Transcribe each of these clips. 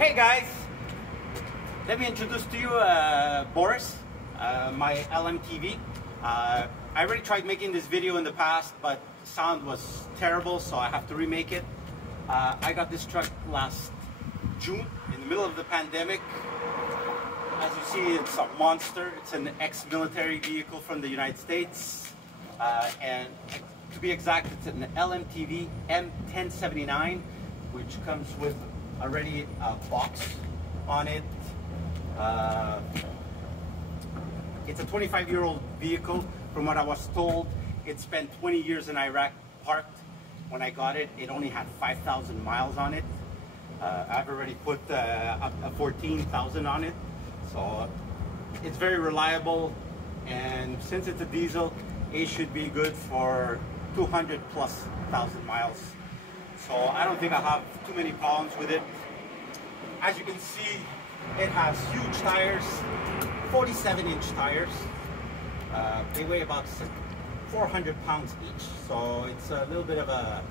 Hey guys, let me introduce to you Boris, my LMTV. I already tried making this video in the past, but sound was terrible, so I have to remake it. I got this truck last June in the middle of the pandemic. As you see, it's a monster. It's an ex-military vehicle from the United States, and to be exact, it's an LMTV M1079, which comes with already a box on it. It's a 25-year-old vehicle. From what I was told, it spent 20 years in Iraq parked. When I got it, it only had 5,000 miles on it. I've already put a 14,000 on it. So it's very reliable, and since it's a diesel, it should be good for 200+ thousand miles. So I don't think I have too many problems with it. As you can see, it has huge tires, 47-inch tires. They weigh about 400 pounds each, so it's a little bit of a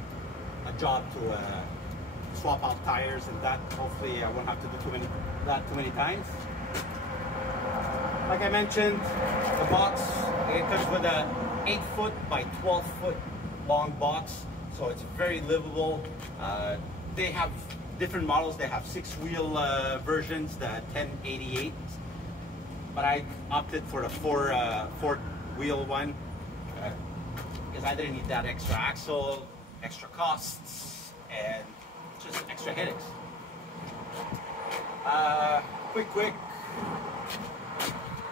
job to swap out tires, and that hopefully I won't have to do too many times. Like I mentioned, the box, it comes with a 8-foot by 12-foot long box, so it's very livable. They have different models. They have 6-wheel versions, the 1088, but I opted for the 4-wheel one because I didn't need that extra axle, extra costs, and just extra headaches. Quick.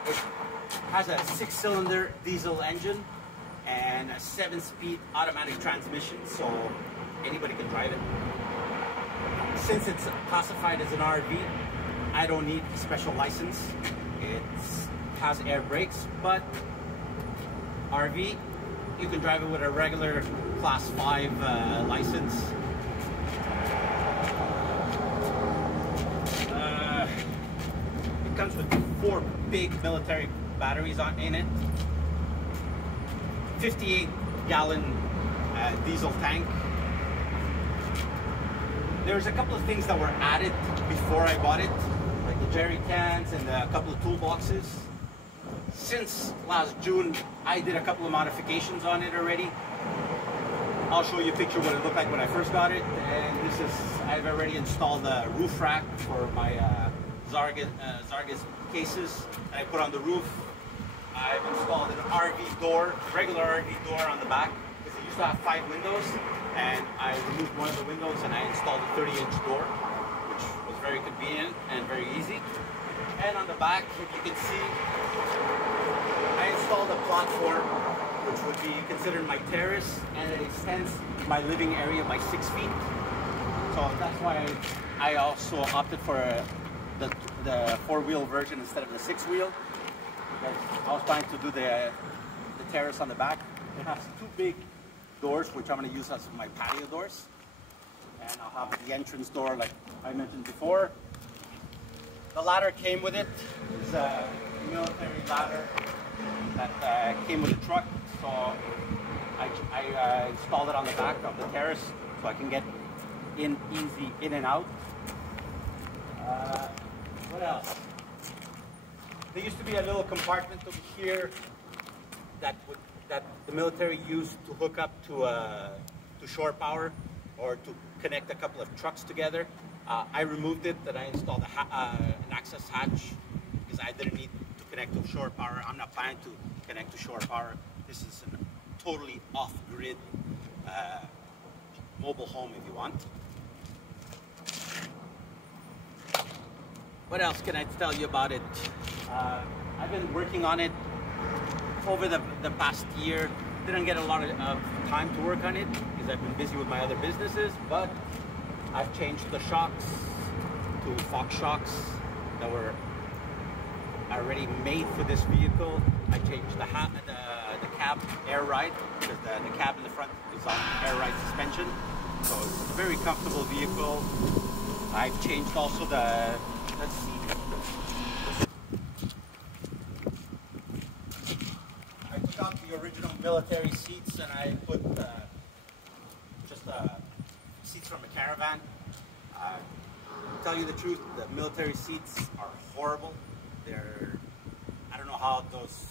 It has a 6-cylinder diesel engine and a 7-speed automatic transmission, so anybody can drive it. Since it's classified as an RV, I don't need a special license. It has air brakes, but RV, you can drive it with a regular Class 5 license. It comes with 4 big military batteries in it, 58-gallon diesel tank. There's a couple of things that were added before I bought it, like the jerry cans and a couple of toolboxes. Since last June, I did a couple of modifications on it already. I'll show you a picture of what it looked like when I first got it. And this is, I've already installed a roof rack for my Zargas cases that I put on the roof. I've installed an RV door, regular RV door on the back, because it used to have 5 windows, and I removed one of the windows and I installed a 30-inch door, which was very convenient and very easy. And on the back, if you can see, I installed a platform, which would be considered my terrace, and it extends my living area by 6 feet. So that's why I also opted for the 4-wheel version instead of the 6-wheel. I was planning to do the terrace on the back. It has 2 big doors, which I'm going to use as my patio doors. And I'll have the entrance door like I mentioned before. The ladder came with it. It's a military ladder that came with the truck. So I installed it on the back of the terrace so I can get easy in and out. What else? There used to be a little compartment over here that the military used to hook up to shore power or to connect a couple of trucks together. I removed it, and I installed an access hatch because I didn't need to connect to shore power. I'm not planning to connect to shore power. This is a totally off-grid mobile home if you want. What else can I tell you about it? I've been working on it over the past year. Didn't get a lot of time to work on it because I've been busy with my other businesses, but I've changed the shocks to Fox shocks that were already made for this vehicle. I changed the cab air ride because the cab in the front is on air ride suspension, so it's a very comfortable vehicle. I've changed also the seat. I took out the original military seats and I put just seats from a caravan. tell you the truth, the military seats are horrible. I don't know how those,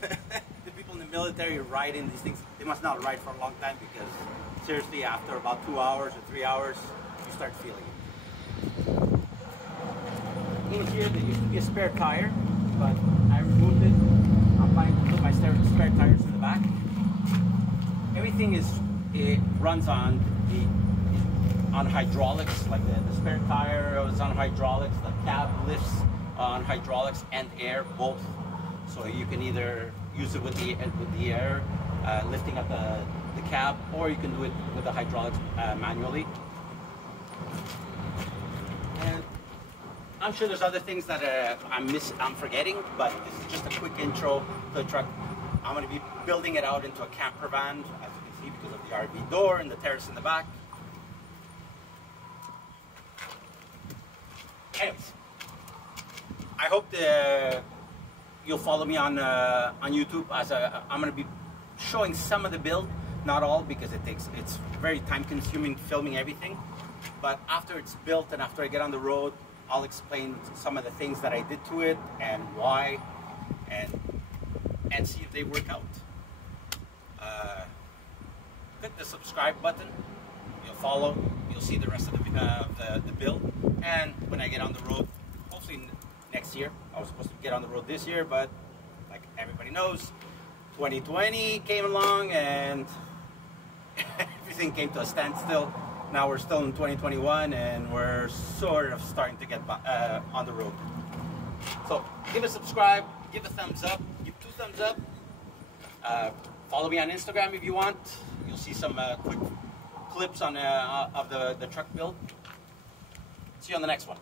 the people in the military ride in these things. They must not ride for a long time, because seriously, after about 2 hours or 3 hours, you start feeling it. In here, there used to be a spare tire, but I removed it. I'm planning to put my spare tires in the back. Everything it runs on hydraulics, like the spare tire is on hydraulics, the cab lifts on hydraulics and air, both. So you can either use it with the air, lifting up the cab, or you can do it with the hydraulics manually. And I'm sure there's other things that I'm forgetting, but this is just a quick intro to the truck. I'm going to be building it out into a camper van, as you can see, because of the RV door and the terrace in the back. Anyways, I hope you'll follow me on YouTube, as I'm going to be showing some of the build, not all, because it's very time-consuming filming everything. But after it's built and after I get on the road, I'll explain some of the things that I did to it and why, and see if they work out. Click the subscribe button. You'll follow. You'll see the rest of the build. And when I get on the road, hopefully next year. I was supposed to get on the road this year, but like everybody knows, 2020 came along and everything came to a standstill. Now we're still in 2021 and we're sort of starting to get on the road. So give a subscribe, give a thumbs up, give 2 thumbs up. Follow me on Instagram if you want. You'll see some quick clips on of the truck build. See you on the next one.